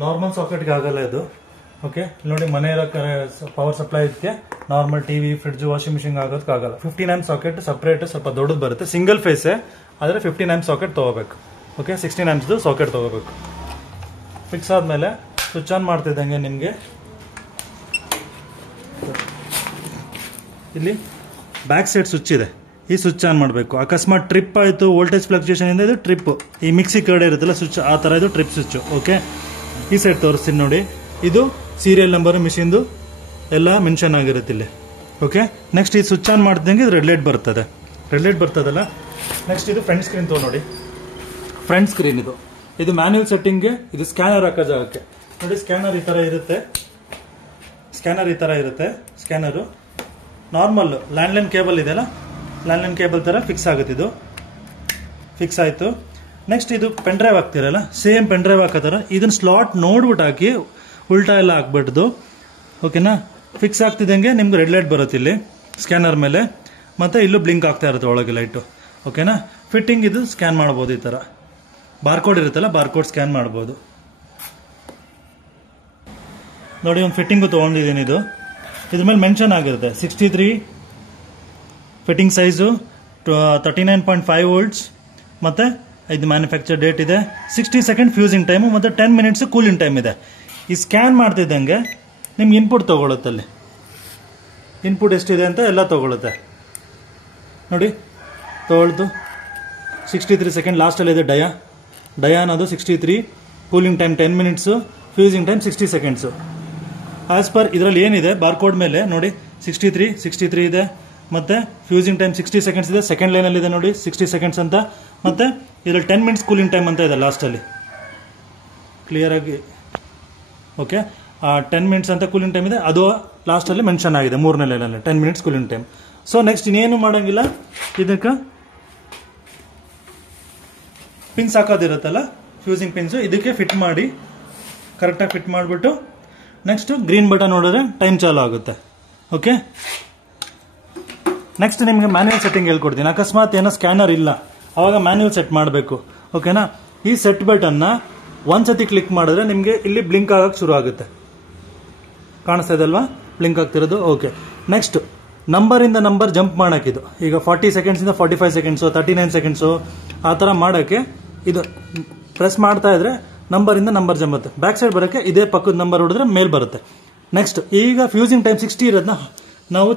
Normal ಸಾಕೆಟ್ಗೆ ಆಗಲ್ಲ ಇದು. Okay, ನೋಡಿ ಮನೆ ಇರೋ ಪವರ್ ಸಪ್ಲೈ ಇದಕ್ಕೆ normal TV, fridge, washing machine ಆಗೋದಕ್ಕಾಗಲ್ಲ. 15 amp ಸಾಕೆಟ್ ಸಪ್ರೇಟ್ ಸ್ವಲ್ಪ ದೊಡ್ಡದು ಬರುತ್ತೆ, ಸಿಂಗಲ್ ಫೇಸೇ, ಆದರೆ 15 amp ಸಾಕೆಟ್ ತೊಗೋಬೇಕು. ಓಕೆ, 16 amps ಸಾಕೆಟ್ ತೊಗೋಬೇಕು. ಫಿಕ್ಸ್ ಆದಮೇಲೆ ಸ್ವಿಚ್ ಆನ್ ಮಾಡ್ತಿದ್ದಂಗೆ ನಿಮಗೆ ಇಲ್ಲಿ ಬ್ಯಾಕ್ ಸೈಡ್ ಸ್ವಿಚ್ ಇದೆ, ಈ ಸ್ವಿಚ್ ಆನ್ ಮಾಡಬೇಕು. ಅಕಸ್ಮಾತ್ ಟ್ರಿಪ್ ಆಯಿತು, ವೋಲ್ಟೇಜ್ ಫ್ಲಕ್ಚುಯೇಷನ್ ಇಂದ ಇದು ಟ್ರಿಪ್, ಈ ಮಿಕ್ಸಿ ಕಡೆ ಇರುತ್ತಲ್ಲ ಸ್ವಿಚ್, ಆ ಥರ ಇದು ಟ್ರಿಪ್ ಸ್ವಿಚ್. ಓಕೆ, ಈ ಸೈಡ್ ತೋರಿಸ್ತೀನಿ ನೋಡಿ, ಇದು ಸೀರಿಯಲ್ ನಂಬರ್ ಮಿಷಿನ್ದು ಎಲ್ಲ ಮೆನ್ಷನ್ ಆಗಿರುತ್ತೆ ಇಲ್ಲಿ. ಓಕೆ, ನೆಕ್ಸ್ಟ್ ಈ ಸ್ವಿಚ್ ಆನ್ ಮಾಡ್ದಂಗೆ ಇದು ರೆಡ್ ಲೈಟ್ ಬರ್ತದೆ, ರೆಡ್ ಲೈಟ್ ಬರ್ತದಲ್ಲ. ನೆಕ್ಸ್ಟ್ ಇದು ಫ್ರಂಟ್ ಸ್ಕ್ರೀನ್ ನೋಡಿ, ಫ್ರಂಟ್ ಸ್ಕ್ರೀನ್ ಇದು ಮ್ಯಾನ್ಯುವಲ್ ಸೆಟ್ಟಿಂಗ್ಗೆ, ಇದು ಸ್ಕ್ಯಾನರ್ ಹಾಕೋ ಜಾಗಕ್ಕೆ. ನೋಡಿ ಸ್ಕ್ಯಾನರ್ ಈ ಥರ ಇರುತ್ತೆ, ಸ್ಕ್ಯಾನರು ನಾರ್ಮಲ್ ಲ್ಯಾಂಡ್ಲೈನ್ ಕೇಬಲ್ ಇದೆಯಲ್ಲ, ಲ್ಯಾಂಡ್ಲೈನ್ ಕೇಬಲ್ ಥರ ಫಿಕ್ಸ್ ಆಗುತ್ತೆ. ಇದು ಫಿಕ್ಸ್ ಆಯಿತು. ನೆಕ್ಸ್ಟ್ ಇದು ಪೆನ್ ಡ್ರೈವ್ ಹಾಕ್ತಿರಲ್ಲ, ಸೇಮ್ ಪೆನ್ ಡ್ರೈವ್ ಹಾಕೋ ಥರ ಇದನ್ನ ಸ್ಲಾಟ್ ನೋಡ್ಬಿಟ್ಟು ಹಾಕಿ, ಉಲ್ಟಾ ಎಲ್ಲ ಹಾಕ್ಬಿಡ್ದು. ಓಕೆನಾ, ಫಿಕ್ಸ್ ಆಗ್ತಿದ್ದಂಗೆ ನಿಮ್ಗೆ ರೆಡ್ ಲೈಟ್ ಬರುತ್ತೆ ಇಲ್ಲಿ ಸ್ಕ್ಯಾನರ್ ಮೇಲೆ, ಮತ್ತು ಇಲ್ಲೂ ಬ್ಲಿಂಕ್ ಆಗ್ತಾ ಇರುತ್ತೆ ಒಳಗೆ ಲೈಟು. ಓಕೆನಾ, ಫಿಟ್ಟಿಂಗ್ ಇದು ಸ್ಕ್ಯಾನ್ ಮಾಡ್ಬೋದು, ಈ ಥರ ಬಾರ್ಕೋಡ್ ಇರುತ್ತಲ್ಲ, ಬಾರ್ಕೋಡ್ ಸ್ಕ್ಯಾನ್ ಮಾಡ್ಬೋದು. ನೋಡಿ ಒಂದು ಫಿಟ್ಟಿಂಗು ತೊಗೊಂಡಿದ್ದೀನಿ, ಇದ್ರ ಮೇಲೆ ಮೆನ್ಷನ್ ಆಗಿರುತ್ತೆ 63 ಫಿಟ್ಟಿಂಗ್ ಸೈಜು, 39.5 volts, ಮತ್ತು ಇದು ಮ್ಯಾನುಫ್ಯಾಕ್ಚರ್ ಡೇಟ್ ಇದೆ, 60 seconds ಫ್ಯೂಸಿಂಗ್ ಟೈಮು, ಮತ್ತು 10 minutes ಕೂಲಿಂಗ್ ಟೈಮ್ ಇದೆ. ಈ ಸ್ಕ್ಯಾನ್ ಮಾಡ್ತಿದ್ದಂಗೆ ನಿಮ್ಗೆ ಇನ್ಪುಟ್ ತೊಗೊಳುತ್ತೆ, ಅಲ್ಲಿ ಇನ್ಪುಟ್ ಎಷ್ಟಿದೆ ಅಂತ ಎಲ್ಲ ತೊಗೊಳುತ್ತೆ. ನೋಡಿ ತೊಗೊಳ್ತು 63 seconds, ಲಾಸ್ಟಲ್ಲಿದೆ ಡಯಾ ಅನ್ನೋದು 63, cooling time 10 minutes, fusing time 60 seconds. As per ಇದರಲ್ಲಿ ಏನಿದೆ ಬಾರ್ಕೋಡ್ ಮೇಲೆ ನೋಡಿ 63 ಇದೆ, ಮತ್ತು ಫ್ಯೂಸಿಂಗ್ ಟೈಮ್ 60 seconds ಇದೆ. ಸೆಕೆಂಡ್ ಲೈನಲ್ಲಿ ಇದೆ ನೋಡಿ 60 seconds ಅಂತ, ಮತ್ತು ಇದರಲ್ಲಿ 10 minutes ಕೂಲಿಂಗ್ ಟೈಮ್ ಅಂತ ಇದೆ ಲಾಸ್ಟಲ್ಲಿ ಕ್ಲಿಯರಾಗಿ. ಓಕೆ, 10 minutes ಅಂತ ಕೂಲಿಂಗ್ ಟೈಮ್ ಇದೆ, ಅದು ಲಾಸ್ಟಲ್ಲಿ ಮೆನ್ಷನ್ ಆಗಿದೆ 3ನೇ ಲೈನಲ್ಲಿ 10 minutes cooling time. So next ಇನ್ನೇನು ಮಾಡೋಂಗಿಲ್ಲ, ಇದಕ್ಕೆ ಪಿನ್ಸ್ ಹಾಕೋದಿರುತ್ತಲ್ಲ, ಫ್ಯೂಸಿಂಗ್ ಪಿನ್ಸು, ಇದಕ್ಕೆ ಫಿಟ್ ಮಾಡಿ ಕರೆಕ್ಟಾಗಿ ಫಿಟ್ ಮಾಡಿಬಿಟ್ಟು ನೆಕ್ಸ್ಟ್ ಗ್ರೀನ್ ಬಟನ್ ನೋಡಿದ್ರೆ ಟೈಮ್ ಚಾಲು ಆಗುತ್ತೆ. ಓಕೆ, ನೆಕ್ಸ್ಟ್ ನಿಮಗೆ ಮ್ಯಾನ್ಯುವಲ್ ಸೆಟ್ಟಿಂಗ್ ಹೇಳ್ಕೊಡ್ತೀನಿ. ಅಕಸ್ಮಾತ್ ಏನೋ ಸ್ಕ್ಯಾನರ್ ಇಲ್ಲ, ಆವಾಗ ಮ್ಯಾನ್ಯುವಲ್ ಸೆಟ್ ಮಾಡಬೇಕು. ಓಕೆನಾ, ಈ ಸೆಟ್ ಬಟನ್ನ ಒಂದ್ಸತಿ ಕ್ಲಿಕ್ ಮಾಡಿದ್ರೆ ನಿಮಗೆ ಇಲ್ಲಿ ಬ್ಲಿಂಕ್ ಆಗೋಕ್ಕೆ ಶುರು ಆಗುತ್ತೆ, ಕಾಣಿಸ್ತಾ ಇದಲ್ವಾ ಬ್ಲಿಂಕ್ ಆಗ್ತಿರೋದು. ಓಕೆ, ನೆಕ್ಸ್ಟ್ ನಂಬರಿಂದ ನಂಬರ್ ಜಂಪ್ ಮಾಡೋಕ್ಕಿದು, ಈಗ 40 seconds 45 seconds 39 seconds ಆ ಥರ ಮಾಡೋಕ್ಕೆ ಇದು ಪ್ರೆಸ್ ಮಾಡ್ತಾ ಇದ್ರೆ ನಂಬರಿಂದ ನಂಬರ್ ಜಂಬುತ್ತೆ. ಬ್ಯಾಕ್ ಸೈಡ್ ಬರೋಕ್ಕೆ ಇದೇ ಪಕ್ಕದ ನಂಬರ್ ಹೊಡೆದ್ರೆ ಮೇಲ್ ಬರುತ್ತೆ. ನೆಕ್ಸ್ಟ್ ಈಗ ಫ್ಯೂಸಿಂಗ್ ಟೈಮ್ 60 ಇರೋದನ್ನ ನಾವು